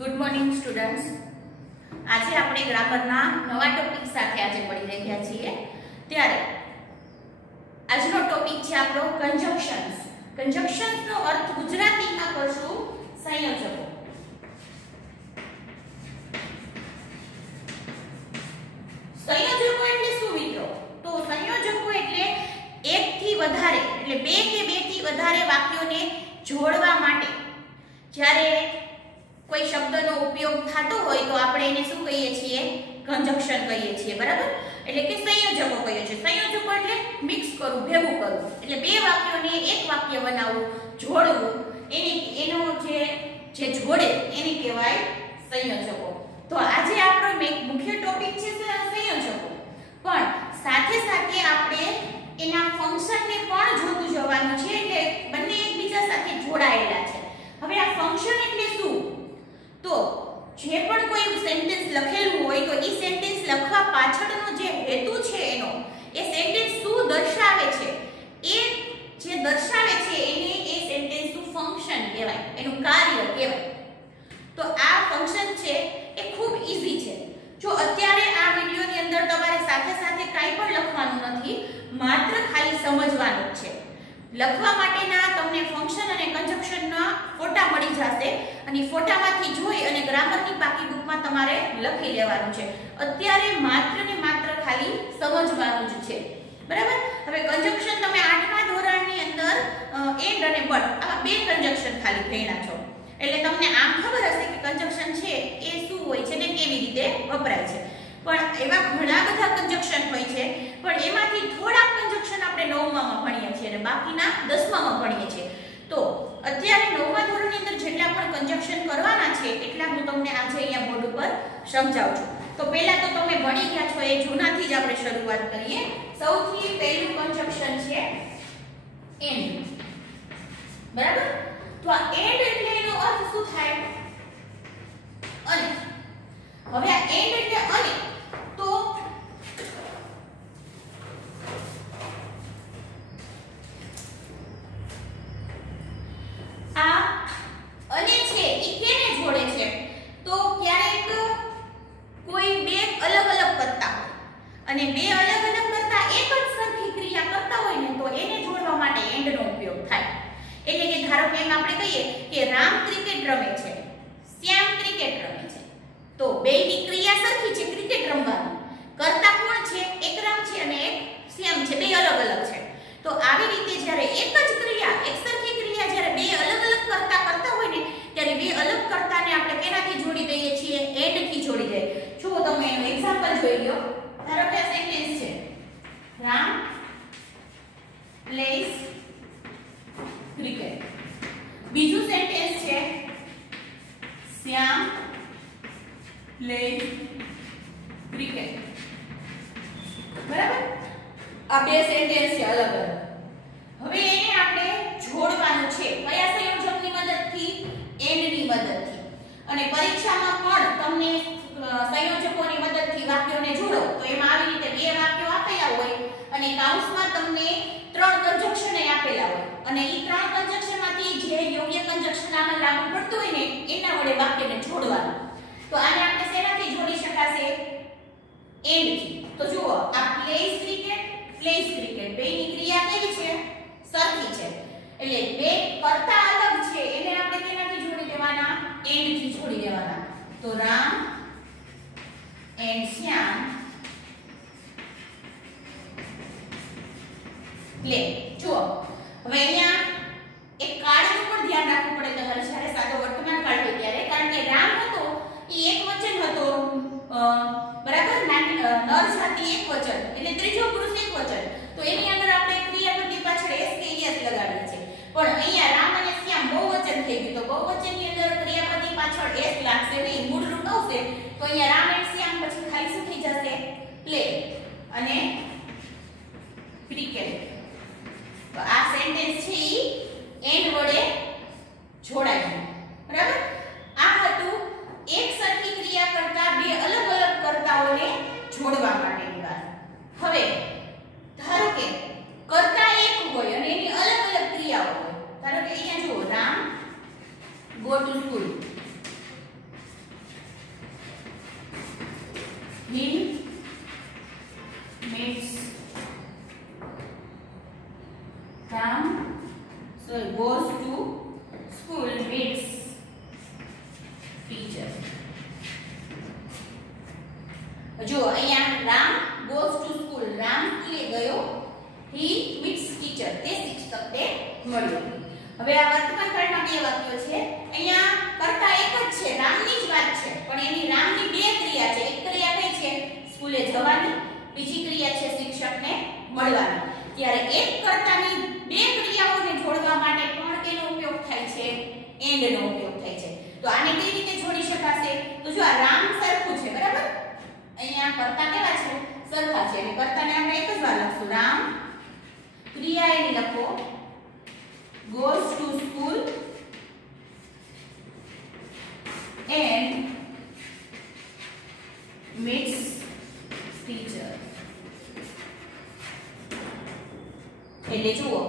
Good morning students. આજે આપણે ગ્રામરના નવા ટોપિક સાથે આજે પડી રહ્યા છીએ. ત્યારે આજનો ટોપિક છે આપણો કંજક્શન્સ. કંજક્શન્સનો અર્થ ગુજરાતીમાં કરશું સંયોજકો. સંયોજકો એટલે શું મિત્રો? તો સંયોજકો એટલે એક થી વધારે એટલે બે કે બે થી વધારે વાક્યોને જોડવા માટે જ્યારે કોઈ શબ્દનો ઉપયોગ થતો હોય તો આપણે એને શું કહીએ છીએ? કંજક્શન કહીએ છીએ, બરાબર? એટલે કે સંયોજકો કહીએ છીએ. સંયોજકો એટલે મિક્સ કરવું, ભેગું કરવું, એટલે બે વાક્યોને એક વાક્ય બનાવવું, જોડવું, એનો જે જોડે એને કહેવાય સંયોજકો. તો આજે આપણો મુખ્ય ટોપિક છે સંયોજકો, પણ સાથે સાથે આપણે એના ફંક્શનને પણ જોતું જવાનું છે, એટલે બંને એકબીજા સાથે જોડાયેલા છે. હવે આ ફંક્શન એટલે શું? તો જે પણ કોઈ સેન્ટેન્સ લખેલું હોય તો એ સેન્ટેન્સ લખવા પાછળનો જે હેતુ છે એનો, એ સેન્ટેન્સ શું દર્શાવે છે, એ જે દર્શાવે છે એને એ સેન્ટેન્સનું ફંક્શન કહેવાય, એનું કાર્ય કહેવાય. તો આ ફંક્શન છે એ ખૂબ ઈઝી છે. જો અત્યારે આ વિડિયોની અંદર તમારે સાથે સાથે કાંઈ પણ લખવાનું નથી, માત્ર ખાલી સમજવાનું જ છે. લખવા માટેના તમને ફંક્શન અને કંજક્શનના ફોટા મળી જશે અને ફોટામાંથી જોઈ અને ગ્રામરની પાકી બુકમાં તમારે લખી લેવાનું છે. અત્યારે માત્ર ને માત્ર ખાલી સમજવાનું જ છે, બરાબર? હવે કંજક્શન તમે 8મા ધોરણની અંદર એન્ડ અને બટ આ બે કંજક્શન ખાલી ભણ્યા છો, એટલે તમને આમ ખબર હશે કે કંજક્શન છે એ શું હોય છે ને કેવી રીતે વપરાય છે. પણ એવા ઘણા બધા કંજક્શન હોય છે, પણ એમાંથી થોડાક કંજક્શન આપણે 9મામાં ભણીએ છીએ અને બાકીના 10મામાં ભણીએ છીએ. તો અત્યારે 9મા ધોરણની અંદર જેટલા પણ કંજક્શન કરવાના છે એટલા હું તમને આજે અહીંયા બોર્ડ ઉપર સમજાવું છું. તો પહેલા તો તમે ભણી ગયા છો એ જૂનાથી જ આપણે શરૂઆત કરીએ. સૌથી પહેલું કંજક્શન છે એન્ડ, બરાબર? તો આ એન્ડ એટલે એનો અર્થ શું થાય? અને. હવે આ એન્ડ એટલે અને, તો આ અને છે એ કેને જોડે છે? તો ક્યારેક કોઈ બે અલગ અલગ કરતા હોય અને બે અલગ અલગ કરતા એક જ સરખી ક્રિયા કરતા હોય ને, તો એને જોડવા માટે એન્ડનો ઉપયોગ થાય. એટલે કે ધારો કે એમ આપણે કહીએ કે રામ ક્રિકેટ રમે છે, શ્યામ ક્રિકેટ રમે છે, તો બેયની ક્રિયા સરખી છે, ક્રિકેટ રમવાની. કરતા કોણ છે? એક રામ છે અને એક શ્યામ છે, બે અલગ અલગ છે. તો આવી રીતે જ્યારે એક જ ક્રિયા, એક સરખી ક્રિયા જ્યારે બે અલગ અલગ કરતા હોય ને, ત્યારે બે અલગ કરતાને આપણે કેનાથી જોડી દઈએ છીએ? એન્ડથી જોડી દઈએ. જો તમે એનું એક્ઝામ્પલ જોઈ લો. ધારો કે આ સેન્ટેન્સ છે રામ પ્લેઝ ક્રિકેટ. બીજું સેન્ટેન્સ છે શ્યામ પ્લેઝ ક્રિકેટ, બરાબર? આ બે સેન્ટેન્સ છે અલગ અલગ. હવે એને આપણે જોડવાનું છે કયા સંયોજકની મદદથી? એન્ડની મદદથી. અને પરીક્ષામાં પણ તમને સંયોજકોની મદદથી વાક્યોને જોડો તો એમાં આવી રીતે બે વાક્યો આપેલા હોય અને કૌંસમાં તમને 3 કંજક્શન આપેલા હોય અને એ 3 કંજક્શનમાંથી જે યોગ્ય કંજક્શન આમાં લાગુ પડતું હોય ને એના વડે વાક્યને જોડવાનું. તો આને આપણે શેનાથી જોડી શકાશે? એન્ડથી. તો જુઓ, આ પ્લેઝ ક્રિકેટ બેયની ક્રિયા કેવી છે? સરખી છે. એટલે બે કરતા અલગ છે એને આપણે કેનાથી જોડી દેવાના? એન્ડથી જોડી દેવાના. તો રામ એન્ડ શ્યામ પ્લે. જુઓ, હવે અહીંયા એક કાળનું પણ ધ્યાન રાખવું પડે તમારે જ્યારે સાદો વર્તમાન કાળ હોય ત્યારે, કારણ કે રામ હતો એ એક વચન હતો, બરાબર? નર જાતિ એક વચન એટલે ત્રીજો પુરુષ એક વચન. તો એની અંદર આપણે ક્રિયાપદની પાછળ એસ કે એસ લગાડીએ છીએ. પણ અહીંયા રામ અને શ્યામ બહુવચન થઈ ગયું, તો બહુવચનની અંદર ક્રિયાપદની પાછળ એસ લાગશે નહીં, મૂળ રૂપ આવશે. તો અહીંયા રામ અને શ્યામ પછી ખાલી શું થઈ જશે? પ્લે અને ક્રિકેટ. તો આ સેન્ટેન્સ છે ઈ એન્ડ વડે જોડાય છે, બરાબર? આ હતું એક સરખી ક્રિયા કરતા બે અલગ અલગ કર્તાઓને જોડવા માટેની વાત. હવે ધારો કે કર્તા એક હોય અને એની અલગ અલગ ક્રિયાઓ હોય. ધારો કે અહીંયા જુઓ, Ram go to school, goes to school meets teacher. જો અહીંયા Ram goes to school, Ram સ્કૂલે ગયો, he meets teacher, તે શિક્ષકને મળ્યો. હવે આ વર્તમાન કાળમાં બે વાક્યો છે. અહીંયા કર્તા એક જ છે, રામની જ વાત છે, પણ એની રામની બે ક્રિયા છે. એક ક્રિયા કઈ છે? સ્કૂલે જવાની, બીજી ક્રિયા છે શિક્ષકને મળવાની. ત્યારે એક કર્તાની બે ક્રિયાઓને જોડવા માટે પણ કેનો ઉપયોગ થાય છે? એન્ડ નો ઉપયોગ થાય છે. તો આને કઈ રીતે જોડી શકાશે? તો જો આ રામ સરખું છે, બરાબર? અહીંયા કર્તા કેવા છે? સરખા છે. અને કર્તાને આપણે એક જ વાર લખશું, રામ. ક્રિયા એની લખો, goes to school and meets teacher. એટલે જુઓ,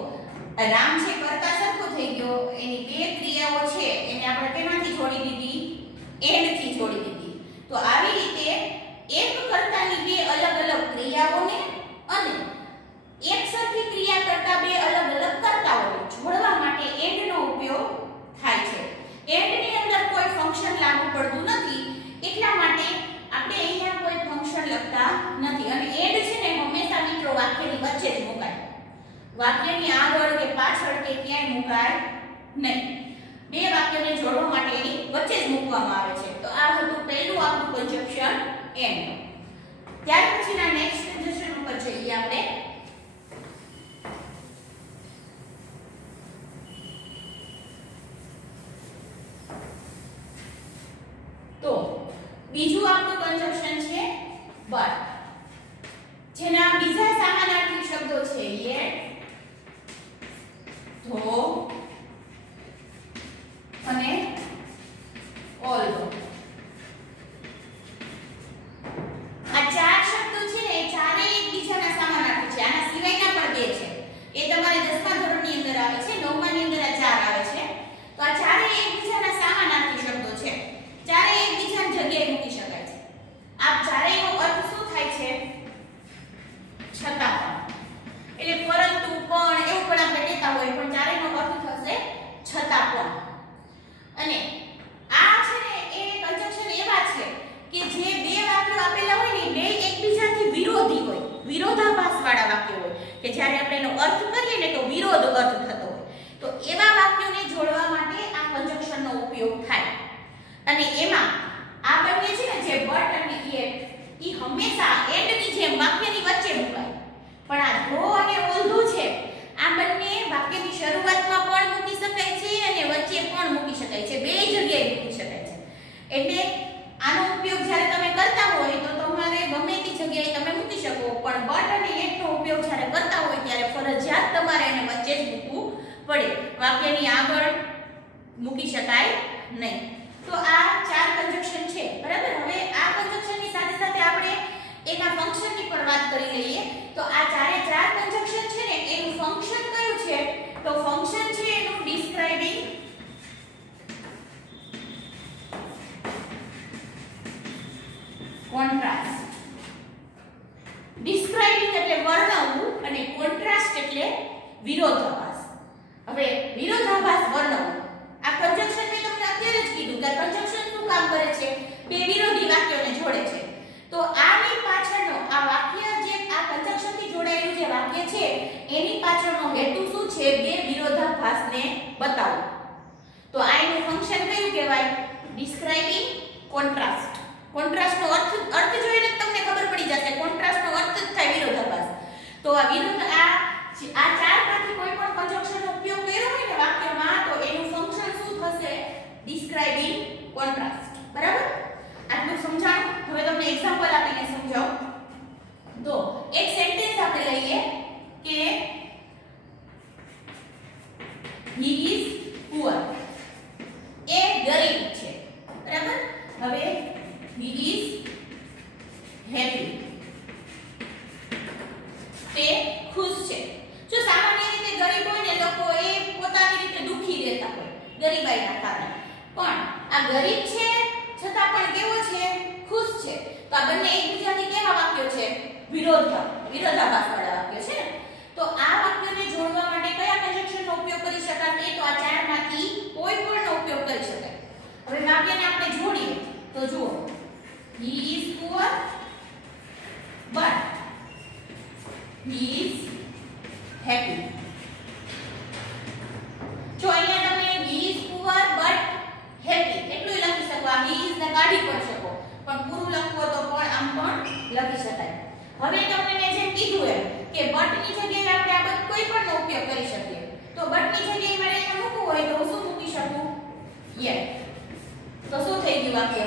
રામ છે કર્તા સરખો થઈ ગયો, એની બે ક્રિયાઓ છે એને આપણે કેનાથી જોડી દીધી? એન્ડ થી જોડી દીધી. તો આવી રીતે એક કર્તાની બે અલગ અલગ ક્રિયાઓને અને એક સરખી ક્રિયા કરતા બે અલગ અલગ કર્તાઓને જોડવા માટે એન્ડ નો ઉપયોગ થાય છે. એન્ડ ની અંદર કોઈ ફંક્શન લાગુ પડતું નથી, એટલા માટે આપણે અહીંયા કોઈ ફંક્શન લખતા નથી. અને એન્ડ છે ને હંમેશા મિત્રો વાક્યની વચ્ચે જ મુકાય, વાક્યની આગળ કે પાછળ કે ક્યાંય મુકાય નહીં. બે વાક્યોને જોડવા માટે એની વચ્ચે જ મૂકવામાં આવે છે. તો આ હતું પહેલું આપણું કન્જંક્શન એન્ડ. ત્યાર પછીના નેક્સ્ટ કન્જંક્શન ઉપર જઈએ આપણે. તો બીજું આપણું કન્જંક્શન છે but, જેના બીજા સમાનાર્થી શબ્દો છે yet, though અને although. આ ચાર શબ્દો છે ને એ ચારેય એકબીજાના સમાનાર્થી છે. આના સિવાયના પણ બે છે, એ તમારે 10મા ધોરણની અંદર આવે છે, 9મા ની અંદર આ ચાર આવે છે. તો આ ચારેય એકબીજાના સમાનાર્થી શબ્દો છે, ચારેય એકબીજાની જગ્યાએ મૂકી શકાય છે. આ ચારેયનો અર્થ શું થાય છે? છતાં પણ, એટલે પરંતુ પણ એવું પણ આપણે કહેતા હોય, પણ ચારેયનો અર્થ થશે છતાં પણ. અને આ છે ને એ કન્જંક્શન એવા છે કે જે બે વાક્યો આપેલા હોય ને બે એકબીજાથી વિરોધી હોય, વિરોધાભાસ વાળા વાક્યો હોય કે જ્યારે આપણે એનો અર્થ કરીએ ને તો વિરોધ અર્થ થતો હોય. તો એવા વાક્યોને જોડવા માટે આ કન્જંક્શનનો ઉપયોગ થાય. અને એમાં આ બંને છે ને જે બટ અને yet ઈ હંમેશા એન્ડની જેમ વાક્યની વચ્ચે મુકાય. પણ આ though અને although છે આ બંને વાક્યની શરૂઆતમાં પણ મૂકી શકાય છે અને વચ્ચે પણ મૂકી શકાય છે, બે જગ્યાએ મૂકી શકાય છે. એટલે આનો ઉપયોગ જ્યારે તમે કરતા હોય તો તમારે ગમે તે જગ્યાએ તમે મૂકી શકો, પણ બટ અને yet નો ઉપયોગ જ્યારે કરતા હોય ત્યારે ફરજિયાત તમારે એને વચ્ચે જ મૂકવું પડે, વાક્યની આગળ મૂકી શકાય નહીં. તો આ ચાર કન્જંક્શન છે, બરાબર? હવે આ કન્જંક્શનની સાથે સાથે આપણે એના ફંક્શનની પણ વાત કરી લઈએ. તો આ ચારે ચાર કન્જંક્શન છે ને એનું ફંક્શન કયું છે? તો ફંક્શન છે એનું ડિસ્ક્રાઇબિંગ, કોન્ટ્રાસ્ટ. ડિસ્ક્રાઇબિંગ એટલે વર્ણવવું અને કોન્ટ્રાસ્ટ એટલે વિરોધાભાસ. હવે વિરોધાભાસ વર્ણવવું, આ કન્જંક્શન મેં તમને અત્યારે જ કીધું કે કન્જંક્શન શું કામ કરે છે? બે વિરોધી વાક્યોને જોડે છે. તો આની પાછળનો આ વાક્ય જે આ કન્જંક્શનથી જોડાયેલું જે વાક્ય છે એની પાછળનો હેતુ શું છે? બે વિરોધાભાસને બતાવવું. તો આ એનું ફંક્શન કયું કહેવાય? Describing contrast. કોન્ટ્રાસ્ટનો અર્થ જોઈને તમને ખબર પડી જશે, કોન્ટ્રાસ્ટનો અર્થ જ થાય વિરોધાભાસ. તો આ વિરોધ આ ચારમાંથી કોઈ પણ કન્જંક્શનનો ઉપયોગ કર્યો હોય ને વાક્યમાં તો એનું ફંક્શન શું થશે? Describing contrast. બરાબર? આટલું સમજાણું. હવે તમને એક્ઝામ્પલ આપીને સમજાવું. તો એક સેન્ટેન્સ આપણે લઈએ કે he is poor, એ ગરીબ છે, બરાબર? હવે he is happy, તે ખુશ છે. જો સામાન્ય રીતે ગરીબ હોય ને લોકો એ પોતાની રીતે દુખી રહેતા હોય ગરીબાઈના કારણે, પણ આ ગરીબ છે છતાં પણ કેવો છે? ખુશ છે. તો આ બંને એકબીજાથી કેવા વાક્યો છે? વિરોધાભાસ વાળા વાક્યો છે. તો આ વાક્યને જોડવા માટે કયા કન્જક્શનનો ઉપયોગ કરી શકાય? તો આ ચારમાંથી કોઈ પણનો ઉપયોગ કરી શકાય. હવે વાક્યને આપણે જોડીએ તો જુઓ, he is poor but he is happy. જો અહીંયા તમે he is poor but happy એટલું લખી શકો. આ he is ને કાઢી પણ શકો, પણ પૂરું લખવો તો પણ આમ પણ લખી શકાય. હવે તમને મેં જેમ કીધું એમ કે but ની જગ્યાએ આપણે આ બધું કોઈ પણનો ઉપયોગ કરી શકીએ. તો but ની જગ્યાએ મારે અહીંયા મૂકવું હોય તો હું શું મૂકી શકું? yet. તો શું થઈ ગયું વાક્ય?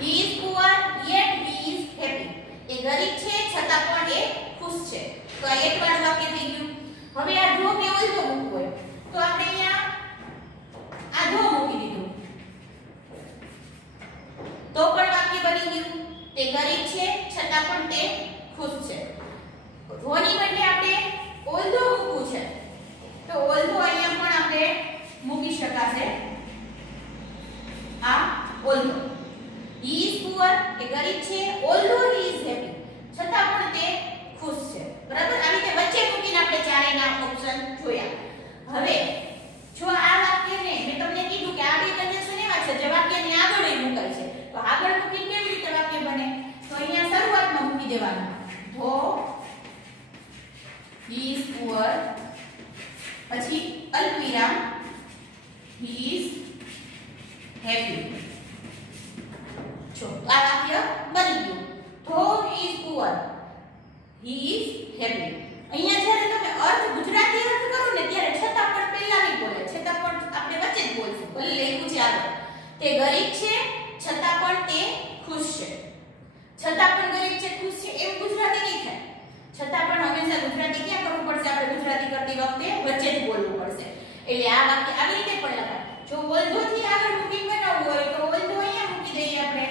he is poor yet he is happy. એ ગરીબ છે છતાં પણ એ ખુશ છે. તો આ એક વાળું વાક્ય થઈ ગયું. હવે આ ધો કે ઓલધો મૂકવું હોય તો આપણે અહીંયા આ ધો મૂકી દીધું તો પણ વાક્ય બની ગયું. તે ગરીબ છે છતાં પણ તે ખુશ છે. ધોની બદલે આપણે ઓલધો મૂકવું છે તો ઓલધો અહીંયા પણ આપણે મૂકી શકાશે. આ ઓલધો. he is poor એ ગરીબ છે, although he is happy છતાં પણ તે ખુશ છે. બરાબર? આવી રીતે વચ્ચે મૂકીને આપણે ચારેયના ઓપ્શન જોયા. હવે જો આ વાક્યને મેં તમને કીધું કે આ બે કન્જક્શન એવા છે જે વાક્યની આગળ મુકાય છે. તો આગળ મૂકીને કેવી રીતે વાક્ય બને? તો અહીંયા શરૂઆતમાં મૂકી દેવાનું. though he is poor પછી અલ્પવિરામ he is happy. જો આ વાક્ય બની ગયું. though he is poor he is happy. અહીંયા જ્યારે તમે અર્થ ગુજરાતી અર્થ કરો ને ત્યારે છતાં પણ પહેલા નહીં બોલે, છતાં પણ આપણે વચ્ચે જ બોલશું. ભલે લખ્યું છે આગળ તે ગરીબ છે છતાં પણ તે ખુશ છે. છતાં પણ ગરીબ છે ખુશ છે એમ ગુજરાતી નહીં થાય. છતાં પણ હંમેશા ગુજરાતી ક્યાં કરવું પડશે? આપણે ગુજરાતી કરતી વખતે વચ્ચે જ બોલવું પડશે. એટલે આ વાક્ય આવી રીતે પણ લખાય. જો ઓલધો થી આગળ મૂકી બનાવવું હોય તો ઓલધો અહીંયા મૂકી દઈએ આપણે.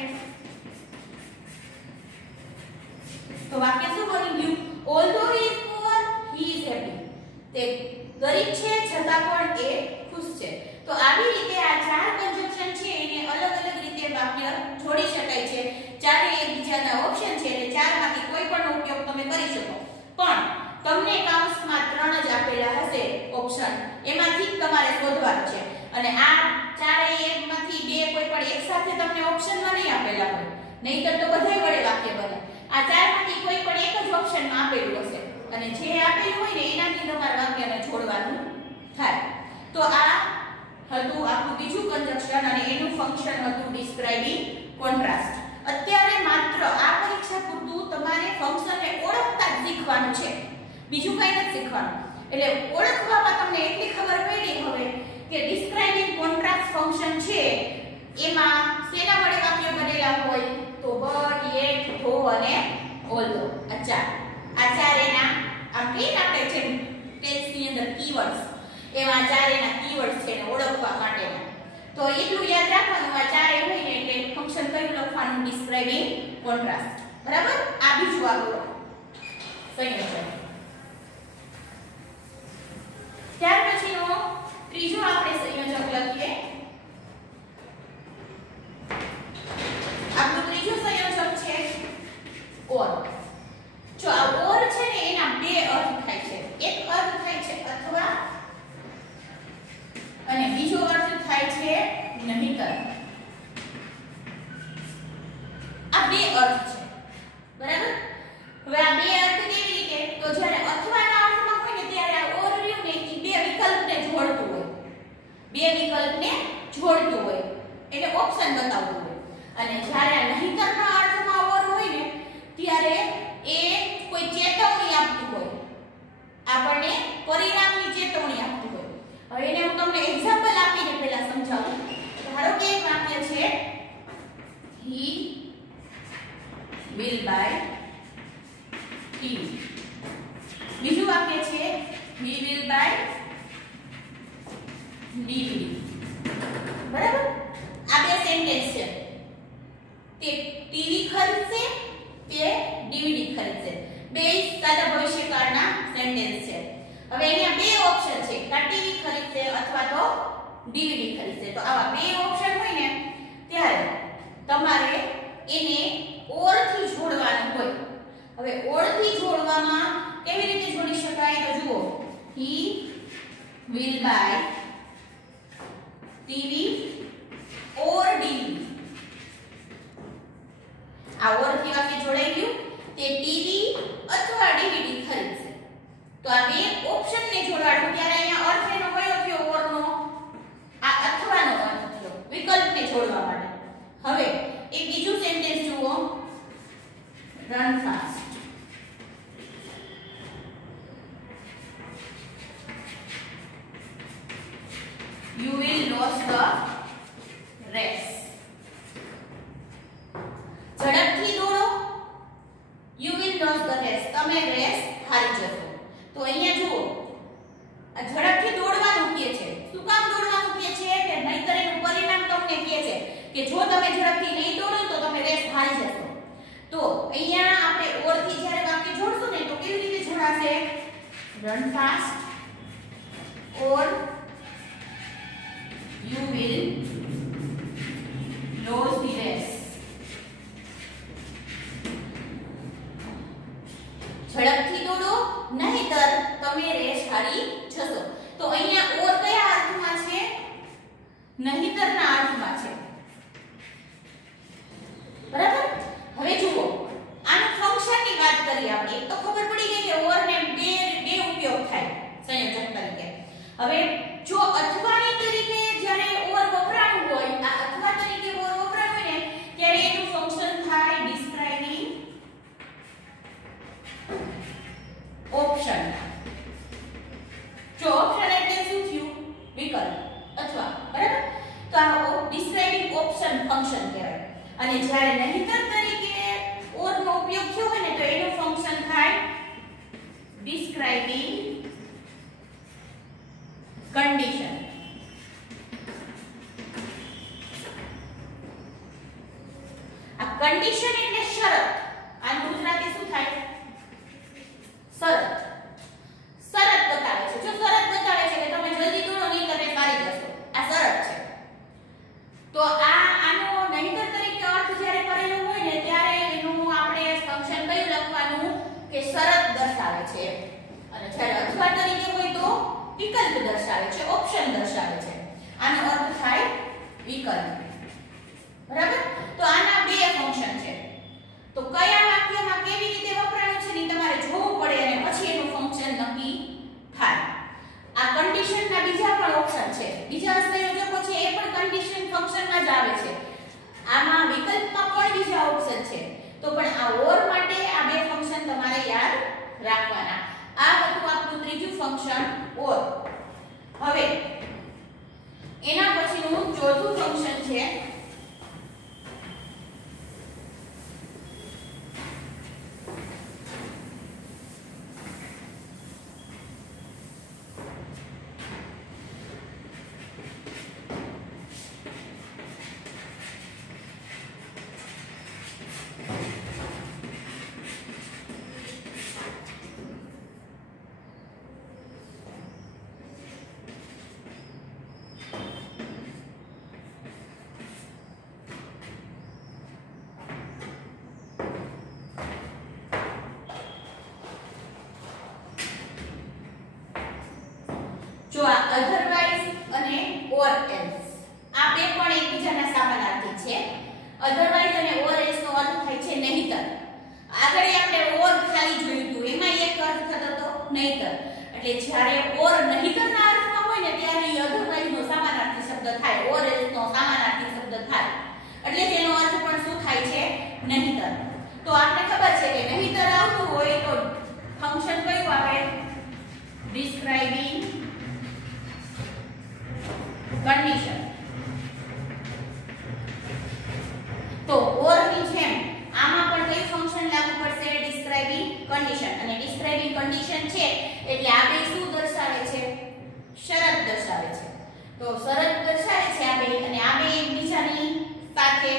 તો વાક્ય શું બની ગયું? although he is poor he is happy. તે ગરીબ છે છતાં પણ એ ખુશ છે. તો આવી રીતે આ ચાર કન્જક્શન છે એને અલગ અલગ રીતે વાક્ય જોડી શકાય છે. ચારે એકબીજાના ઓપ્શન છે એટલે ચારમાંથી કોઈ પણ ઉપયોગ તમે કરી શકો. પણ તમને કૌંસમાં 3 જ આપેલા હશે ઓપ્શન, એમાંથી તમારે શોધવાનું છે. અને આ ચારે એકમાંથી બે કોઈ પણ એક સાથે તમને ઓપ્શનમાં નહીં આપેલા હોય, નહીંતર તો બધાય વડે વાક્ય બને. આ ચારમાંથી કોઈ પણ એક જ ઓપ્શનમાં આપેલું હશે અને જે આપેલું હોય ને એનાથી તમારે વાક્યને જોડવાનું થાય. તો આ હતું આપણું બીજું કન્જક્શન અને એનું ફંક્શન હતું ડિસ્ક્રાઇબિંગ કોન્ટ્રાસ્ટ. અત્યારે માત્ર આ પરીક્ષા પૂરતું તમારે ફંક્શનને ઓળખતા જ શીખવાનું છે, બીજું કંઈ નથી શીખવાનું. એટલે ઓળખવામાં તમને એટલી ખબર પડી હવે કે ડિસ્ક્રાઇબિંગ કોન્ટ્રાસ્ટ ફંક્શન છે એમાં શેના વડે વાક્ય બનેલા હોય? તો but, yet, though અને although. આ ચાર એના આમ કહીએ ને આપણે જેમ ટેન્સની અંદર કીવર્ડ્સ, એવા ચાર એના કીવર્ડ્સ છે ને ઓળખવા માટેના. તો એટલું યાદ રાખવાનું, આ ચાર હોય ને એટલે ફંક્શન કયું લખવાનું? Describing contrast. બરાબર? આ બીજું આપણું સંયોજન. ત્યાર પછીનો ત્રીજો આપણે સંયોજક લખીએ. આપણું ત્રીજો સંયોજક છે ઓર. જો આ ઓર છે ને એના બે અર્થ થાય છે. એક અર્થ થાય છે અથવા અને બીજો અર્થ થાય છે નહીંતર. આ બે અર્થ છે. બરાબર? હવે આ બે અર્થ કેવી રીતે? તો જ્યારે અથવાના અર્થમાં હોય ને ત્યારે આ ઓર રહ્યું ને એ બે વિકલ્પને જોડતું હોય. બે વિકલ્પને જોડતું હોય એટલે ઓપ્શન બતાવતું હોય. અને જ્યારે આ નહીંતરના અર્થમાં ઓર હોય ને ત્યારે એ કોઈ ચેતવણી આપતું હોય, આપણને પરિણામની ચેતવણી આપતું હોય. હવે એને હું તમને એક્ઝામ્પલ આપીને પહેલા સમજાવું. ધારો કે એક વાક્ય છે he will buy TV. બીજું વાક્ય છે he will buy DVD. બરાબર? આ બે સેન્ટેન્સ છે. તે ટીવી ખરીદશે, તે ડીવીડી ખરીદશે. બે સાદા ભવિષ્યકાળના સેન્ટેન્સ છે. હવે અહીંયા બે ઓપ્શન છે, કા ટીવી ખરીદશે અથવા તો ડીવીડી ખરીદશે. તો આવા બે ઓપ્શન હોય ને ત્યારે તમારે એને ઓર થી જોડવાનું હોય. હવે ઓર થી જોડવામાં કેવી રીતે જોડી શકાય? તો જુઓ, he will buy TV or DVD. આ ઓર થી વાક્ય જોડાઈ ગયું. તે ટીવી અથવા ડીવીડી ખરીદશે. તો આ બે ઓપ્શન ને જોડાડું ત્યારે અહીંયા અર્થ એનો કયો થયો ઓર નો? આ અથવાનો અર્થ થયો વિકલ્પને જોડવા માટે. હવે એક બીજું સેન્ટેન્સ જુઓ. Run fast. You will lose the race. ઝડપથી દોડો. You will lose the race. તમે રેસ હારી જશો. તો અહીંયા જુઓ આ ઝડપથી દોડવાનું કહે છે. શું કામ દોડવાનું કહે છે? કે નહીંતર એનું પરિણામ તમને કહે છે કે જો તમે ઝડપથી નહીં દોડો તો તમે રેસ હારી જશો. તો અહીંયા આપણે ઓર થી જ્યારે વાક્ય જોડશું ને તો કેવી રીતે જોડાશે? Run fast or you will lose the race. ઝડપથી દોડો નહીંતર તમે રેસ હારી જશો. તો અહીંયા ઓર કયા અર્થમાં છે? નહીંતરના અર્થમાં છે. બરાબર. હવે જુઓ આનું ફંક્શનની વાત કરીએ આપણે તો ખબર પડી ગઈ કે ઓર ને બે ઉપયોગ થાય સંયોજક તરીકે. હવે જો અથવાની તરીકે જ્યારે ઓર વપરાયું હોય, આ અથવા તરીકે ઓર વપરાયું હોય ને ત્યારે એનું ફંક્શન થાય ડિસ્ક્રાઇબિંગ ઓપ્શન. જો ઓપ્શન એટલે શું થયું? વિકલ્પ અથવા. બરાબર. તો આ ડિસ્ક્રાઇબિંગ ઓપ્શન ફંક્શન કહેવાય. અને જ્યારે નહીંતર તરીકે ઓર નો ઉપયોગ થયો હોય ને તો એનું ફંક્શન થાય ડિસ્ક્રાઇબિંગ કંડીશન. આ કંડીશન એટલે શરત. આનું ગુજરાતી શું થાય? શરત. શરત બતાવે છે. જો શરત બતાવે છે કે તમે જલ્દી દોડો નહીં તમે મારી જશો. આ શરત છે. તો આનો નહીંતર તરીકે અર્થ જ્યારે કરેલો હોય ને ત્યારે એનું આપણે ફંક્શન કયું લખવાનું કે શરત દર્શાવે છે. અને જ્યારે અથવા તરીકે હોય તો વિકલ્પ દર્શાવે છે, ઓપ્શન દર્શાવે છે. આનો અર્થ થાય વિકલ્પ. બરાબર. તો આના બે ફંક્શન છે. તો કયા વાક્યમાં કેવી રીતે વપરાયું છે ને તમારે જોવું પડે અને પછી એનું ફંક્શન નક્કી થાય. આ કન્ડિશનના બીજા પણ ઓપ્શન છે. બીજા સંયોજકો છે એ પણ કન્ડિશન ફંક્શનમાં જ આવે છે. આમાં વિકલ્પમાં પણ બીજા ઓપ્શન છે. તો પણ આ ઓર માટે આ બે ફંક્શન તમારે યાદ રાખવાના. આ હતું આપણું ત્રીજું ફંક્શન ઓર. હવે એના પછીનું ચોથું ફંક્શન છે જો આ અધરવાઇઝ અને ઓર એલ્સ આ બે પણ એકબીજાના સમાનાર્થી છે. અધરવાઇઝ અને ઓર એલ્સ નો અર્થ થાય છે નહીંતર. આગળ આપણે ઓર ખાલી જોયું હતું એમાં એક અર્થ થતો હતો નહીંતર. એટલે જ્યારે ઓર નહીંતરના અર્થમાં હોય ને ત્યારે અધરવાઇઝ નો સમાનાર્થી શબ્દ થાય, ઓર એલ્સ નો સમાનાર્થી શબ્દ થાય. એટલે તેનો અર્થ પણ શું થાય છે? નહીંતર. તો આપણે ખબર છે કે નહીંતર આવતું હોય તો ફંક્શન કયું આવે? Describing condition. તો ઓર ની જેમ આમાં પણ કયું ફંક્શન લાગુ પડશે? Describing condition. અને ડિસ્ક્રાઇબિંગ કંડીશન છે એટલે આ બે શું દર્શાવે છે? શરત દર્શાવે છે. તો શરત દર્શાવે છે આ બે અને આ બે એકબીજાની સાથે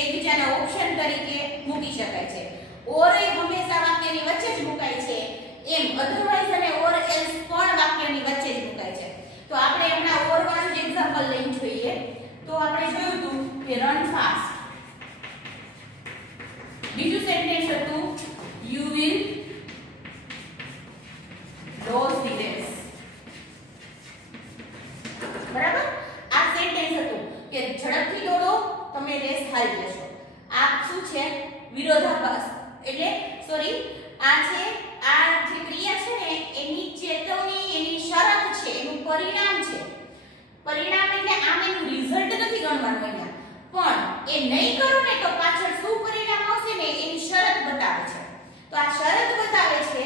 એકબીજાના ઓપ્શન તરીકે મૂકી શકાય છે. ઓર એ હંમેશા વાક્યની વચ્ચે જ મુકાય છે એમ અધરવાઇઝ અને ઓર એલ્સ પણ વાક્યની વચ્ચે જ મુકાય છે. તો આપણે હમણાં ઓર વાળું જ એક્ઝામ્પલ લઈને જોઈએ. તો આપણે જોયું હતું કે રન ફાસ્ટ. બીજું સેન્ટેન્સ હતું you will lose the race. તમે રેસ હારી જશો. આ શું છે? વિરોધાભાસ. એટલે સોરી, આ છે આ જે ક્રિયા છે ને એની ચેતવણી, એની શરત છે, એનું પરિણામ છે. પરિણામ એટલે આમ એનું રિઝલ્ટ નથી ગણવાનું અહીંયા, પણ એ નહીં કરો ને તો પાછળ શું પરિણામ આવશે ને એની શરત બતાવે છે. તો આ શરત બતાવે છે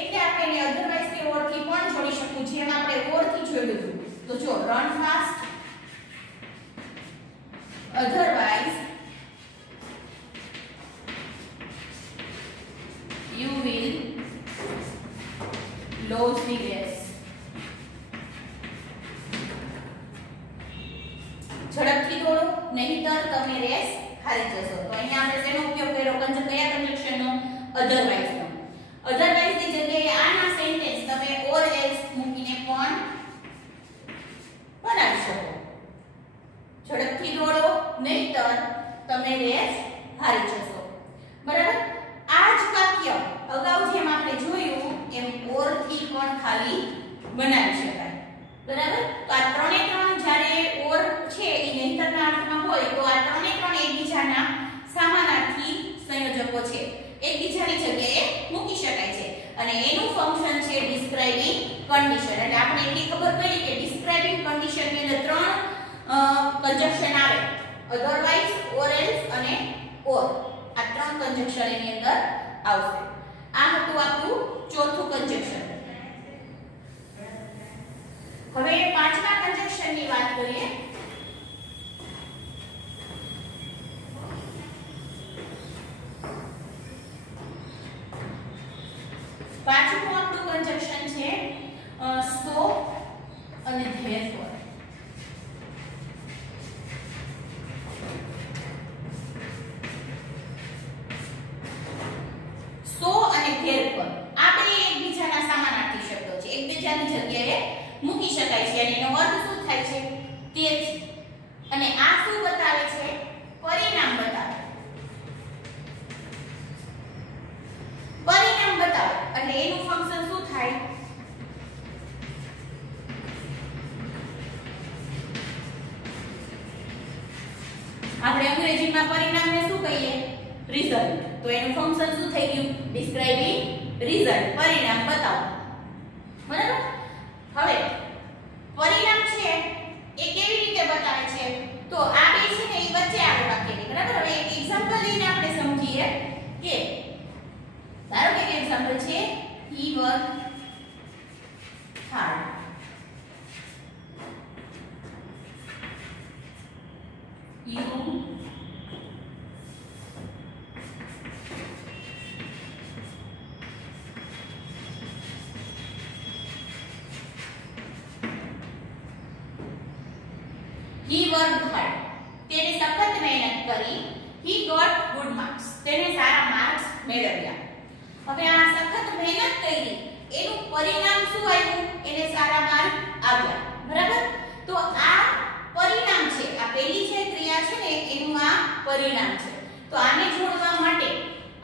એટલે આપણે એને અધરવાઇઝ કે ઓર થી પણ જોડી શકું, જેમ આપણે ઓર થી જોયું હતું. તો જો run fast, otherwise you will lose the race. ઝડપથી દોડો નહીંતર તમે રેસ હારી જશો. તો અહીંયા આપણે શેનો ઉપયોગ કર્યો? કયા કન્જક્શનનો? otherwise નો. otherwise ની જગ્યાએ આના સેન્ટેન્સ તમે or else મૂકીને પણ બનાવી શકો. ઝડપથી દોડો નહીંતર તમે રેસ હારી જશો. બરાબર? આ જ વાક્ય અગાઉ જેમ આપણે જોયું એમ or થી પણ ખાલી બનાવી શકાય. બરાબર? તો આ ત્રણે ત્રણ જ્યારે or છે એ નહીંતરના અર્થમાં હોય તો આ ત્રણે ત્રણ એકબીજાના સમાનાર્થી સંયોજકો છે, એકબીજાની જગ્યાએ મૂકી શકાય છે અને એનું ફંક્શન છે ડિસ્ક્રાઇબિંગ કન્ડિશન. એટલે આપણે એટલી ખબર પડી કે ડિસ્ક્રાઇબિંગ કન્ડિશનની અંદર ત્રણ કન્જક્શન આવે, અધરવાઇઝ, ઓર એલ્સ અને ઓર. આ ત્રણ કન્જક્શન એની અંદર આવશે. આ હતું આપણું ચોથું કન્જક્શન. હવે પાંચમા કન્જક્શનની વાત કરીએ. પાંચમું આપણું કન્જક્શન છે સો અને ધેરફોર. સો અને ધેરફોર આ બે એકબીજાના સમાનાર્થી શબ્દો છે, એકબીજાની જગ્યાએ મૂકી શકાય છે અને એનો અર્થ શું થાય છે? તેથી. અને આ શું બતાવે છે? પરિણામ બતાવે. પરિણામ બતાવે એટલે એનું ફંક્શન શું થાય? આપણે અંગ્રેજીમાં પરિણામને શું કહીએ? રિઝલ્ટ. તો એનું ફંક્શન શું થઈ ગયું? ડિસ્ક્રાઇબિંગ રિઝલ્ટ, પરિણામ બતાવો. બરાબર? હવે પરિણામ છે એ કેવી રીતે બતાવે છે? તો આ બે છે ને એ વચ્ચે આવે વાક્યની. બરાબર? હવે એક એક્ઝામ્પલ લઈને આપણે સમજીએ કે ધારો કે એક્ઝામ્પલ છે he worked hard. You he worked hard. તેને સખત મહેનત કરી. he got good marks. તેને સારા માર્ક્સ મેળવ્યા. હવે આ સખત મહેનત કરી એનું પરિણામ શું આવ્યું? એને સારા માર્ક આવ્યા. બરાબર? તો આ પરિણામ છે. આ પહેલી જે ક્રિયા છે ને એનું આ પરિણામ છે. તો આને જોડવા માટે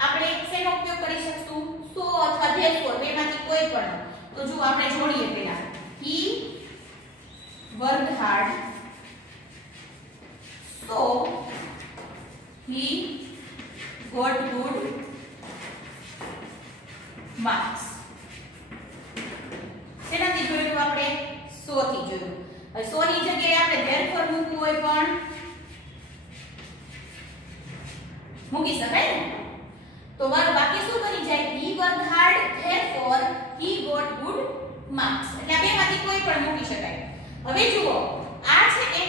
આપણે શેનો ઉપયોગ કરી શકશું? સો અથવા ધેરફોર, બેમાંથી કોઈ પણ. તો જો આપણે જોડીએ પહેલા he worked hard, so he got good marks. શેનાથી જોયું આપણે? સો થી જોયું. હવે સો ની જગ્યાએ આપણે ધેરફોર મૂકવું હોય પણ મૂકી શકાય ને. તો બાકી શું બની જાય? he worked hard, therefore he got good marks. એટલે આ બેમાંથી કોઈ પણ મૂકી શકાય. હવે જુઓ, આ છે ને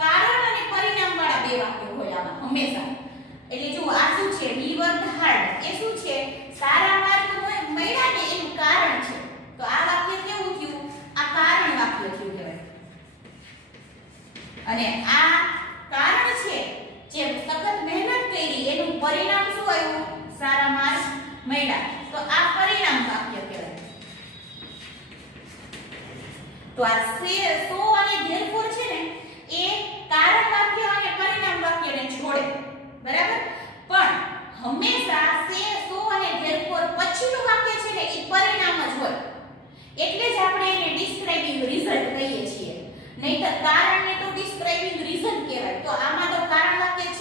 કારણ અને પરિણામ વાળા બે વાક્યો હોય આમાં હંમેશા. એટલે જુઓ આ શું છે? he worked hard એ શું છે? સારા માર્ક મળ્યા ને એનું કારણ છે. તો આ વાક્ય કેવું થયું? આ કારણ વાક્ય થયું કહેવાય. અને આ કારણ છે જે સખત મહેનત કરી એનું પરિણામ શું આવ્યું? સારા માર્ક મળ્યા. તો આ પરિણામ વાક્ય કહેવાય. તો આ સો અને ધેરફોર છે ને એ કારણ વાક્ય અને પરિણામ વાક્યને જોડે. બરાબર? પણ હંમેશા સો અને ધેરફોર પછીનું વાક્ય છે ને એ પરિણામ જ હોય. એટલે જ આપણે એને ડિસ્ક્રાઇબિંગ રિઝલ્ટ કહીએ છીએ. નહીંતર કારણને તો ડિસ્ક્રાઇબિંગ રીઝન કહેવાય. તો આમાં તો કારણ વાક્ય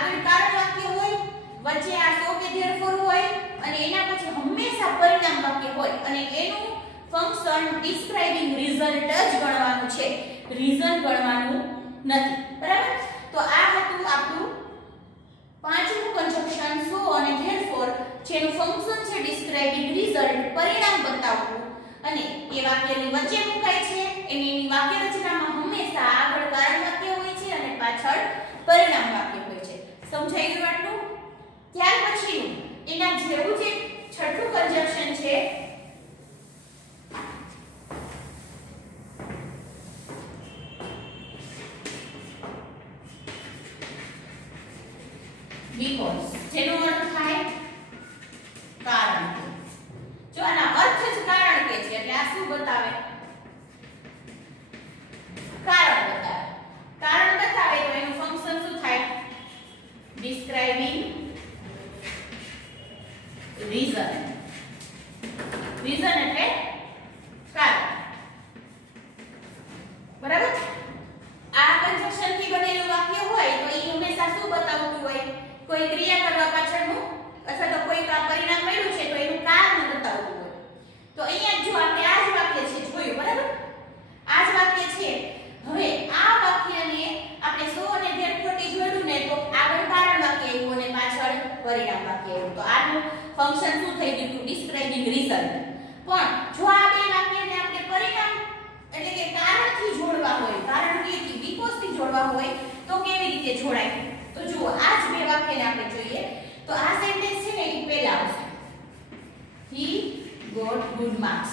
આગળ કારણ વાક્ય હોય, વચ્ચે આ સો કે therefore હોય અને એના પછી હંમેશા પરિણામ વાક્ય હોય અને એનું ફંક્શન ડિસ્ક્રાઇબિંગ રિઝલ્ટ જ ગણવાનું છે, રીઝન ગણવાનું નથી. બરાબર? તો આ હતું આપણું પાંચમું કન્જક્શન સો અને therefore, જેનું ફંક્શન છે ડિસ્ક્રાઇબિંગ રિઝલ્ટ, પરિણામ બતાવવું અને એ વાક્યની વચ્ચે મુકાય છે. એની વાક્ય રચનામાં હંમેશા આગળ કારણ વાક્ય હોય છે અને પાછળ પરિણામ વાક્ય હોય છે. સમજાઈ ગયું આટલું? ત્યાર પછીનું એના જેવું જે છઠ્ઠું કન્જક્શન છે because, જેનો અર્થ થાય કારણ કે. જો આના અર્થ જ કારણ કે છે એટલે આ શું બતાવે? કારણ બતાવે. કારણ બતાવે તો એનું ફંક્શન શું થાય? Describing reason. રીઝન એટલે કારણ. બરાબર? આ કન્જક્શન થી બનેલું વાક્ય હોય તો એ હંમેશા શું બતાવતું હોય? કોઈ ક્રિયા કરવા પાછળનું અથવા તો કોઈ પરિણામ મળ્યું છે તો એનું કારણ બતાવતું હોય. તો અહીંયા જો આપણે આ જ વાક્ય છે જોયું. બરાબર? આ જ વાક્ય છે. હવે આ વાક્યને આપણે સો અને therefore થી જોડ્યું ને તો આગળ કારણ વાક્ય આવ્યું અને પાછળ પરિણામ વાક્ય આવ્યું. તો આનું ફંક્શન શું થઈ ગયું? Describing result. પણ જો આ બે વાક્યને આપણે પરિણામ એટલે કે કારણથી જોડવા હોય, કારણ કે because થી જોડવા હોય તો કેવી રીતે જોડાય? તો જુઓ આ જ બે વાક્યને આપણે જોઈએ તો આ સેન્ટેન્સ છે ને એ પહેલા આવશે. He got good marks.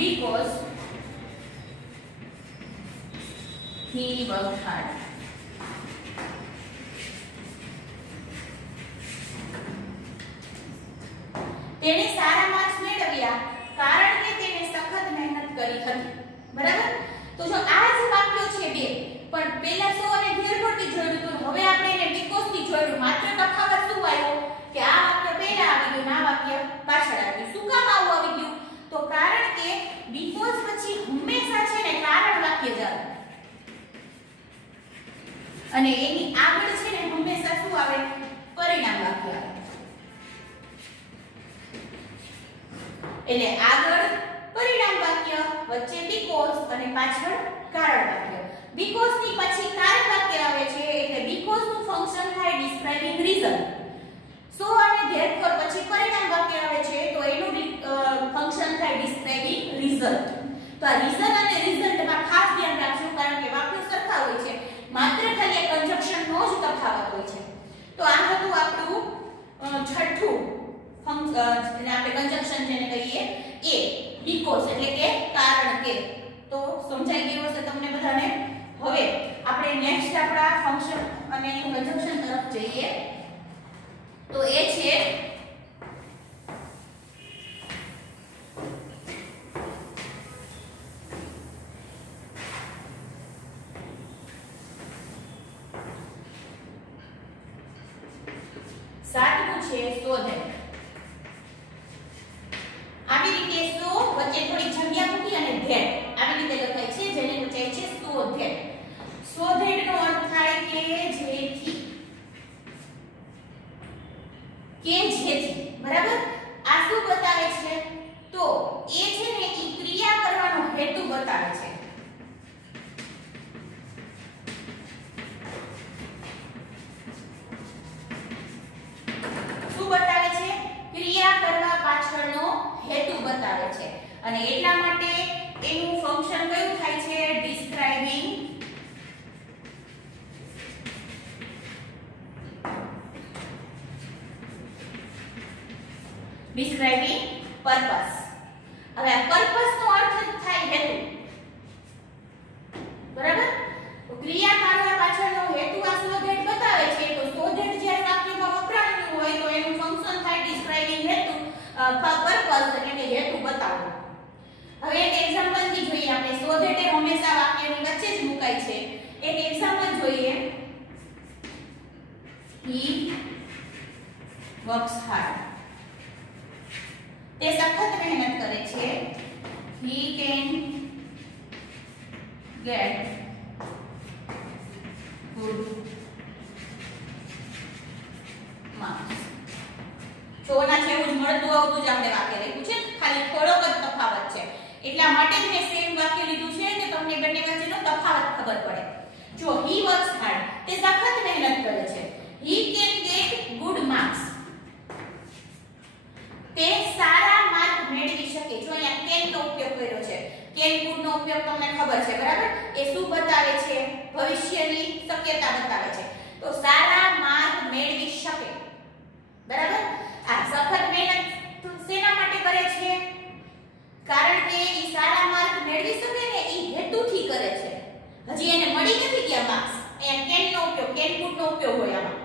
Because he worked hard. તેણે સારા માર્ક્સ મેળવ્યા કારણ કે તેણે સખત મહેનત કરી હતી. બરાબર? તો જો આ જ વાક્યો છે બે પણ પહેલા સો અને therefore થી જોડ્યું તો હવે આપણે એને because થી જોડ્યું. માત્ર તફાવત શું આવ્યો કે આ વાક્ય પહેલા આવી ગયું અને આ વાક્ય પાછળ આવ્યું. શું કામ આવું આવી ગયું? તો કારણ કે because પછી હંમેશા છે ને કારણ વાક્ય જ આવે અને એની આગળ છે ને હંમેશા શું આવે? પરિણામ વાક્ય આવે. એટલે આગળ પરિણામ વાક્ય, વચ્ચે because અને પાછળ કારણ વાક્ય. because ની પછી કારણ વાક્ય આવે છે એટલે because નું ફંક્શન થાય ડિસ્ક્રાઇબિંગ રીઝન. સો અને therefore પછી પરિણામ વાક્ય આવે છે તો એનું ફંક્શન થાય ડિસ્ક્રાઇબિંગ રિઝલ્ટ. તો આ રીઝન અને રિઝલ્ટમાં ખાસ ધ્યાન રાખજો કારણ કે વાક્યો સરખા હોય છે, માત્ર ખાલી કન્જક્શનનો જ તફાવત હોય છે. તો આ હતું આપણું છઠ્ઠું એટલે આપણે કન્જક્શન જેને કહીએ એ because એટલે કે કારણ કે. તો સમજાઈ ગયું હશે તમને બધાને? હવે આપણે નેક્સ્ટ આપણા ફંક્શન અને કન્જક્શન તરફ જઈએ તો એ છે સાતમું છે શોધે. આવી રીતે સો વચ્ચે થોડી જગ્યા મૂકી અને ધેટ આવી રીતે લખાય છે જેને લખાય છે શોધેટ. શોધેટ નો અર્થ થાય કે જેથી. બરાબર? આ શું બતાવે છે? તો એ છે ને ઈ ક્રિયા કરવાનો હેતુ બતાવે છે. શું બતાવે છે? ક્રિયા કરવા પાછળનો હેતુ બતાવે છે અને એટલા માટે એનું ફંક્શન કયું થાય છે? Describing purpose. હવે આ પર્પસ નો અર્થ થાય હેતુ. બરાબર? તો ક્રિયા કરવા પાછળનો હેતુ આ શોધેટ બતાવે છે. તો શોધેટ જ્યારે વાક્યમાં વપરાયેલું હોય તો એનું ફંક્શન થાય ડિસ્ક્રાઇબિંગ હેતુ પર્પસ એટલે કે હેતુ બતાવવો. હવે એક એક્ઝામ્પલ થી જોઈએ આપણે. શોધેટ એ હંમેશા વાક્યની વચ્ચે જ મુકાય છે. એક એક્ઝામ્પલ જોઈએ. He works hard. તે સખત મહેનત કરે છે. He can get good marks. જો ના જેવું જ મળતું આવતું જ આપણે વાક્ય લખ્યું છે, ખાલી થોડોક જ તફાવત છે, એટલા માટે જ મેં સેમ વાક્ય લીધું છે કે તમને બંને વચ્ચેનો તફાવત ખબર પડે. જો he works hard, તે સખત મહેનત કરે છે. he can get good marks, તે સારા માર્ક મેળવી શકે. જો અહીંયા can નો ઉપયોગ કર્યો છે, can good નો ઉપયોગ તમને ખબર છે, બરાબર? એ શું બતાવે છે? ભવિષ્યની શક્યતા બતાવે છે. તો સારા માર્ક મેળવી શકે, બરાબર? આ સખત મહેનત શેના માટે કરે છે? કારણ કે એ સારા માર્ક મેળવી શકે ને એ હેતુથી કરે છે. હજી એને મળી નથી ગયા માર્ક્સ, અહીંયા can નો ઉપયોગ, can good નો ઉપયોગ હોય આમાં.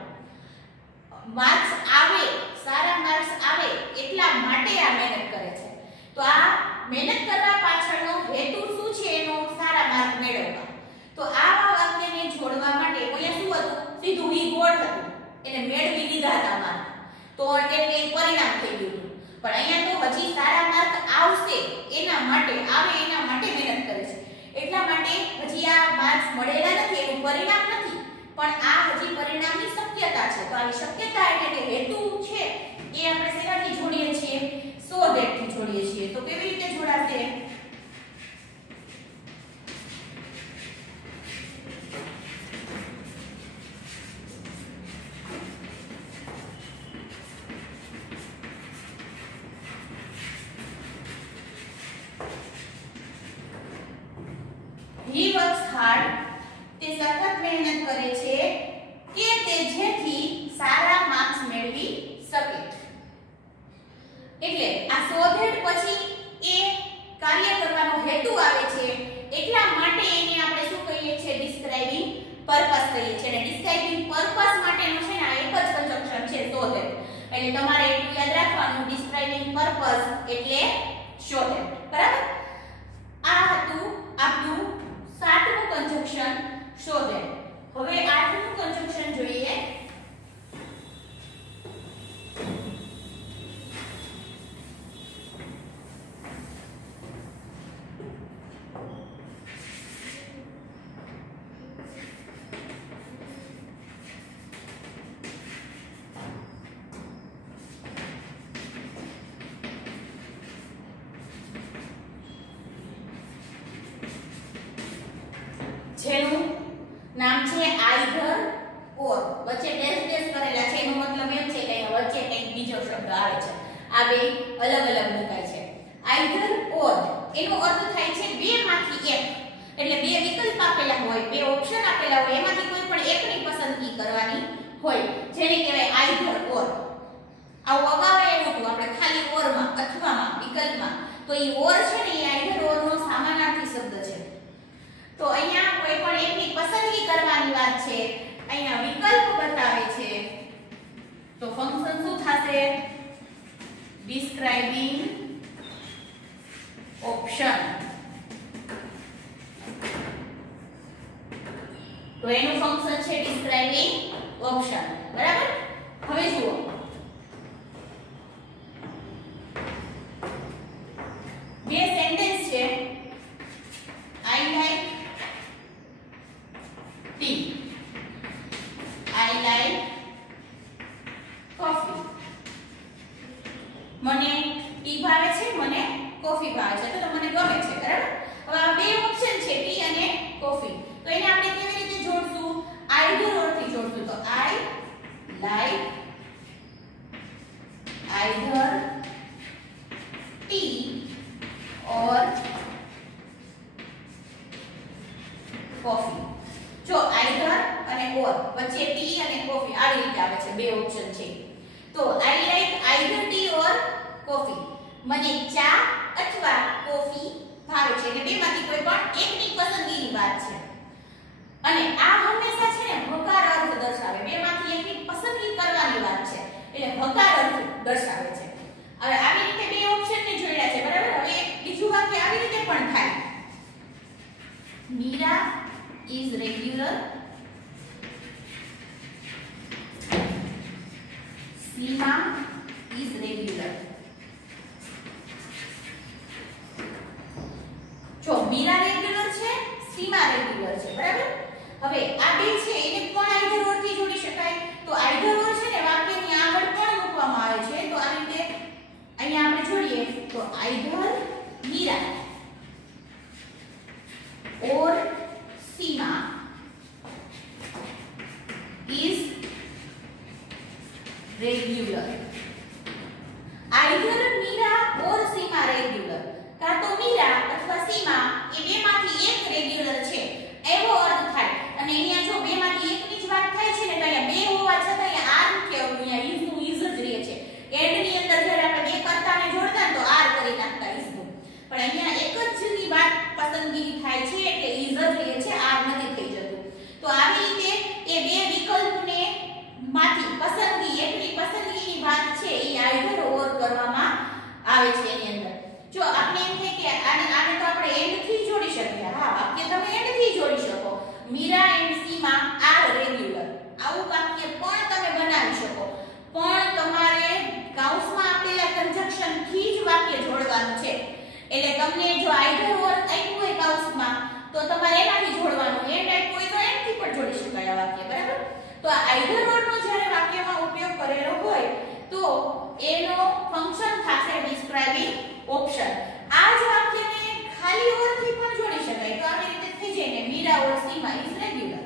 માર્ક્સ આવે, સારા માર્ક્સ આવે એટલા માટે આ મહેનત કરે છે. તો આ મહેનત કરવા પાછળનો હેતુ શું છે? એનો સારા માર્ક મેળવવા. તો આવા વાક્યને જોડવા માટે અહીંયા શું હતું? સીધું he got હતું, એને મેળવી લીધા હતા માર્ક, તો એટલે પરિણામ થઈ ગયું. પણ અહીંયા તો હજી સારા માર્ક આવશે એના માટે, આવે એના માટે મહેનત કરે છે. એટલા માટે હજી આ માર્ક્સ મળેલા નથી, એનું પરિણામ નથી, પણ આ હજી પરિણામની શક્યતા છે. તો આવી શક્યતા એટલે કે હેતુ છે એ આપણે શેનાથી જોડીએ છીએ? so that થી જોડીએ છીએ. તો કેવી રીતે જોડાશે? he works hard, તે સખત મહેનત કરે છે કે તે જેથી સારા માર્ક્સ મેળવી શકે. એટલે આ so that પછી એ કાર્ય કરવાનો હેતુ આવે છે, એટલા માટે એને આપણે શું કહીએ છીએ? ડિસ્ક્રાઇબિંગ પર્પસ કહીએ છીએ. અને ડિસ્ક્રાઇબિંગ પર્પસ માટેનો છે ને આ એક જ કન્જંક્શન છે so that. એટલે તમારે એટલું યાદ રાખવાનું, ડિસ્ક્રાઇબિંગ પર્પસ એટલે so that, બરાબર? આ હતું આપણું 7મું કન્જંક્શન so that. હવે 8મું કન્જંક્શન જોઈએ. જેનું નામ છે either or. વચ્ચે ડેશ કરેલા છે, એનો મતલબ એમ છે કે અહીંયા વચ્ચે કંઈક બીજો શબ્દ આવે છે. આ બે અલગ અલગ મુકાય છે. either or એનો અર્થ થાય છે બે માંથી એક. એટલે બે વિકલ્પ આપેલા હોય, બે ઓપ્શન આપેલા હોય, એમાંથી કોઈ પણ એકની પસંદગી કરવાની હોય, જેને કહેવાય either or. આવું અગાઉ એવું હતું આપણે ખાલી or માં અથવામાં વિકલ્પમાં. તો એ or છે ને એ either or નો સમાનાર્થી શબ્દ છે. તો અહીંયા કોઈ પણ એકની પસંદગી કરવાની વાત છે, અહીંયા વિકલ્પ બતાવે છે. તો ફંક્શન શું થશે? Describing option. તો એનું ફંક્શન છે ડિસ્ક્રાઇબિંગ ઓપ્શન, બરાબર? હવે જુઓ, બે સેન્ટેન્સ છે. I like tea, I like coffee. મને ટી ભાવે છે, મને કોફી ભાવે છે. તો મને ગમે છે, બરાબર? હવે આ બે ઓપ્શન છે, ટી અને કોફી. તો એને આપણે કેવી રીતે જોડશું? either or થી જોડશું. તો I like either tea or coffee. જો either અને or વચ્ચે ટી અને કોફી આવી રીતે આવે છે, બે ઓપ્શન છે. તો I like either tea or coffee. મને ચા અથવા કોફી ભાવે છે. એટલે બેમાંથી કોઈ પણ એકની પસંદગીની વાત છે. અને આ હંમેશા છે ને હકાર અર્થ દર્શાવે. બેમાંથી એકની પસંદગી કરવાની વાત છે, એટલે હકાર અર્થ દર્શાવે છે. હવે આવી રીતે બે ઓપ્શનને જોડ્યા છે, બરાબર? હવે એક બીજું વાક્ય આવી રીતે પણ થાય. Meera is regular, Seema is regular. જો મીરા રેગ્યુલર છે, સીમા રેગ્યુલર. આઈધર મીરા ઓર સીમા રેગ્યુલર. કાં તો મીરા અથવા સીમા એ બેમાંથી એક રેગ્યુલર છે એવો અર્થ થાય. અને અહીંયા જો બેમાંથી એકની જ વાત થાય છે ને તો અહીંયા બે હોવા છતાં અહીંયા આર નથી આવતું, અહીંયા ઇઝ નું ઇઝ જ રહે છે. એન્ડ ની અંદર જ્યારે આપણે બે કર્તાને જોડતા ને તો આર કરી નાખતા ઇઝ નું. પણ અહીંયા એક જ ની વાત પસંદગી થાય છે એટલે ઇઝ જ રહે છે, આર નથી થઈ જતું. તો આવી રીતે એ બે વિકલ્પને માંથી પસંદગી એકની પસંદગીની વાત છે એ આઈધર ઓર કરવામાં આવે છે એની અંદર. જો આપણે એમ થાય કે આને તો આપણે એન્ડ થી જોડી શકીએ. હા, વાક્ય તમે એન્ડ થી જોડી શકો. Meera and Seema are regular. આવું વાક્ય પણ તમે બનાવી શકો. પણ તમારે કૌંસમાં આપેલા કન્જક્શન થી જ વાક્ય જોડવાનું છે. એટલે તમને જો આઈધર ઓર આપ્યું હોય કૌંસમાં તો તમારે એનાથી જોડવાનું. એન્ડ આપ્યું હોય તો એન્ડ થી પણ જોડી શકાય આ વાક્ય, બરાબર? તો આ આઈધર ઓર નો જ્યારે વાક્યમાં ઉપયોગ કરેલો હોય તો એનો ફંક્શન થશે ડિસ્ક્રાઇબિંગ ઓપ્શન. આ જ વાક્યને ખાલી ઓર થી પણ જોડી શકાય. તો આવી રીતે થઈ જાય ને મીરા ઓર સીમા ઇઝ રેગ્યુલર.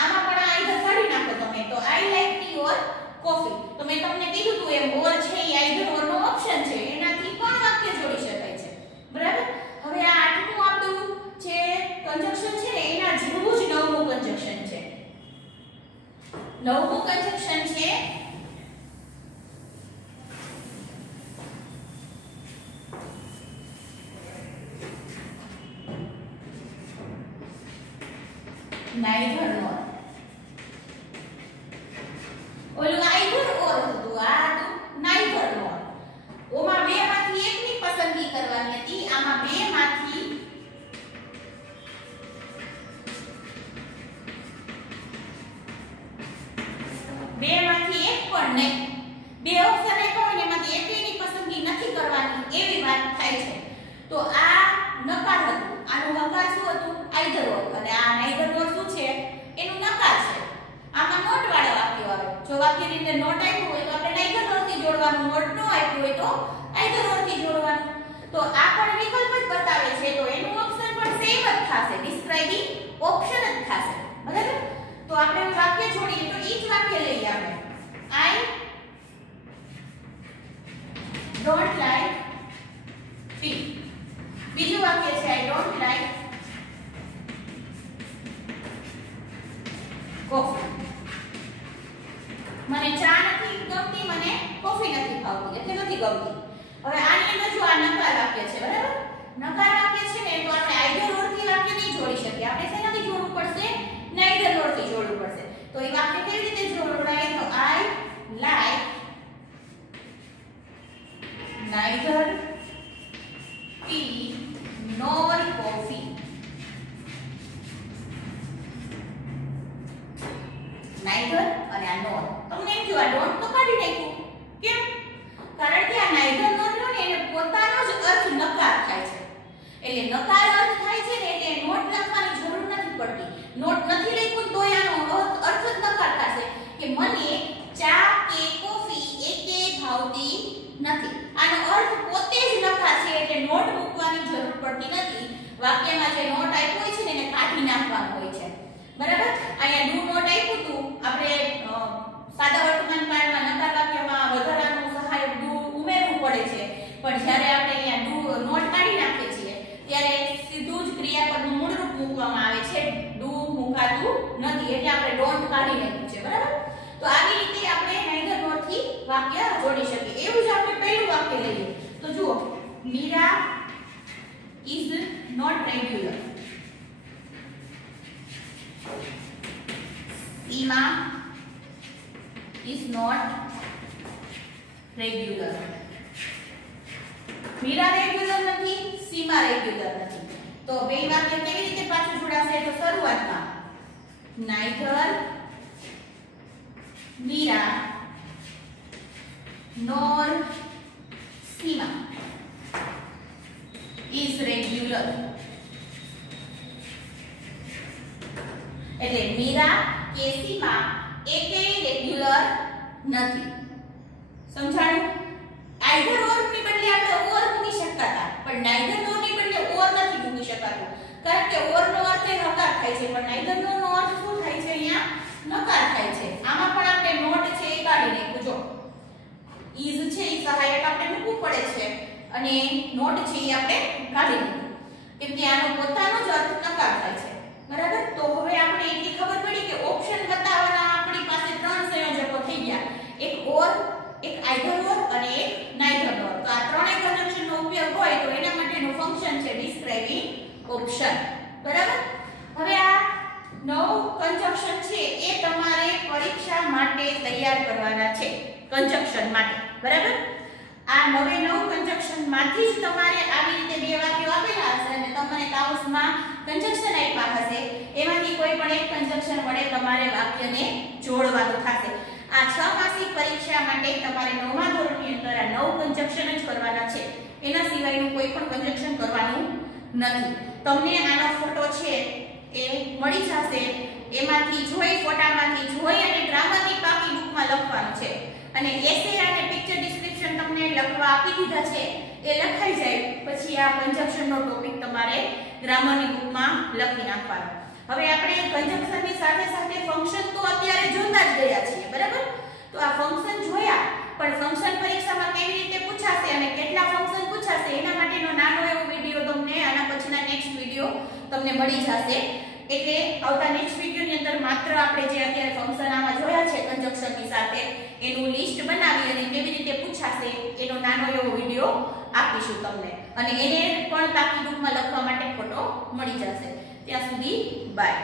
આમાં પણ આઈધર કાઢી નાખો તમે તો I like T or coffee. તો મેં તમને કીધું તું એમ ઓર છે એ આઈધર ઓર નો ઓપ્શન છે, એનાથી પણ વાક્ય જોડી શકાય છે, બરાબર? હવે આ આઠમું આપણું જે કન્જક્શન છે ને એના જેવું જ નવમું કન્જક્શન છે. નવમું કન્જક્શન છે neither nor. ઓલું આઈધર ઓર હતું, આ હતું neither nor. ઓમાં બે માંથી એકની પસંદગી કરવાની હતી, આમાં બે માંથી એક પણ નહીં. બે ઓપ્શન આપ્યા હોય એમાંથી એકની પસંદગી નથી કરવાની એવી વાત થાય છે. તો આ નકાર હતું, આનું નકાર શું હતું? આઈધર ઓર. અને આ નાઈધર ઓર શું છે? એનું નકાર છે. આમાં નોટ વાળા વાક્યો આવે. જો વાક્યની અંદર નોટ આપ્યું હોય તો આપણે નાઈધર ઓર થી જોડવાનું, નોટ નો આપ્યું હોય તો આઈધર ઓર થી જોડવાનું. તો આ પણ વિકલ્પ જ બતાવે છે તો એનું ઓપ્શન પણ સેમ જ થશે, ડિસ્ક્રાઇબિંગ ઓપ્શન જ થશે, બરાબર? તો આપણે વાક્ય જોડીએ તો ઈ જ વાક્ય લઈએ આપણે. I don't like tea. બીજું વાક્ય છે I don't like coffee. મને ચા નથી ગમતી, મને કોફી નથી ભાવતી, એટલે નથી ગમતી. હવે આની અંદર જો આ નકાર વાક્ય છે, બરાબર? નકાર વાક્ય છે ને તો આપણે આઈધર ઓર થી વાક્ય નહીં જોડી શકીએ. આપણે શેનાથી જોડવું પડશે? નાઈધર ઓર થી જોડવું પડશે. તો એ વાક્ય કેવી રીતે જોડવાય? તો I like neither tea nor coffee. neither અને આ nor. તમને એમ થયું આ don't તો કાઢી નાખ્યું. કેમ? કારણ કે આ neither nor નો ને એને પોતાનો જ અર્થ નકાર થાય છે. એટલે નકાર અર્થ થાય છે ને એટલે નોટ લખવાની જરૂર નથી પડતી. નોટ નથી લખ્યું તો આનો અર્થ જ નકાર થશે કે મને ચા કે કોફી એકે ભાવતી નથી. આનો અર્થ પોતે જ નકાર છે એટલે નોટ મૂકવાની જરૂર પડતી નથી. વાક્યમાં જે નોટ આપ્યો હોય છે ને એને કાઢી નાખવાનો હોય છે, બરાબર? અહીંયા ડુ નોટ આપ્યું હતું, આપણે સાદા વર્તમાન કાળમાં નકાર વાક્યમાં વધારાનું સહાયક ડુ ઉમેરવું પડે છે. પણ જ્યારે આપણે અહીંયા ડુ નોટ કાઢી નાખીએ છીએ ત્યારે સીધું જ ક્રિયાપદનું મૂળ રૂપ મૂકવામાં આવે છે, ડુ મુકાતું નથી. એટલે આપણે ડોન્ટ કાઢી નાખ્યું છે, બરાબર? તો આવી રીતે આપણે નાઈધર નોર થી વાક્ય જોડી શકીએ. એવું જ આપણે પહેલું વાક્ય લઈએ તો જુઓ, Meera is not regular. Seema is not regular. Meera regular નથી, સીમા રેગ્યુલર નથી. તો બે વાક્ય કેવી રીતે પાછું જોડાશે? તો શરૂઆતમાં neither Meera nor Seema is regular. એટલે મીરા કે સીમા એકેય રેગ્યુલર નથી. સમજાણું? આઈધર ઓર ની બદલે આપણે ઓર મૂકી શકતા હતા, પણ નાઈધર નોર ની બદલે ઓર નથી મૂકી શકાતું. કારણ કે ઓર નો અર્થ એ નકાર થાય છે, પણ નાઈધર નો અર્થ શું થાય છે? અહીંયા નકાર થાય છે. આમાં પણ આપણે નોટ છે એ કાઢી નાખ્યું. જો એ તમારે પરીક્ષા માટે તૈયાર કરવાના છે કંજક્શન માટે, બરાબર? આ 9 કંજક્શન માંથી જ તમારે આવી રીતે બે વાક્યો આપેલા હશે અને તમને કાઉન્સમાં કંજક્શન આપ્યા હશે, એમાંથી કોઈ પણ એક કંજક્શન વડે તમારે વાક્યને જોડવાનું થશે. આ 6 માસિક પરીક્ષા માટે તમારે 9મા ધોરણની અંદર આ 9 કંજક્શન જ કરવાના છે, એના સિવાયનું કોઈ પણ કંજક્શન કરવાનું નથી. તમને આનો ફોટો છે એ મળી જશે, એમાંથી જોઈ, ફોટામાંથી જોઈ અને ગ્રામરની પાકી બુકમાં લખવાનું છે અને એસે અને પિક્ચર ડિસ્ક્રિપ્શન તમને લખવા આપી દીધા છે, એ લખાઈ જાય પછી આ કંજક્શનનો ટોપિક તમારે ગ્રામરની બુકમાં લખી નાખવાનો. હવે આપણે કંજક્શનની સાથે સાથે ફંક્શન તો અત્યારે જોતા જ ગયા છીએ, બરાબર? તો આ ફંક્શન જોયા, પણ ફંક્શન પરીક્ષામાં કેવી રીતે પૂછાશે અને કેટલા ફંક્શન પૂછાશે એના માટેનો નાનો એવો વિડિયો તમને આના પછીના નેક્સ્ટ વિડિયો તમને મળી જશે. એટલે આવતા નેક્સ્ટ વિડિયોની અંદર માત્ર આપણે જે અત્યારે ફંક્શન આમાં જોયા છે કંજક્શનની સાથે એનું લિસ્ટ બનાવી અને કેવી રીતે પૂછાશે એનો નાનો એવો વિડિયો આપીશું તમને, અને એને પણ પાકી બુકમાં લખવા માટે ફોટો મળી જશે. ત્યાં સુધી બાય.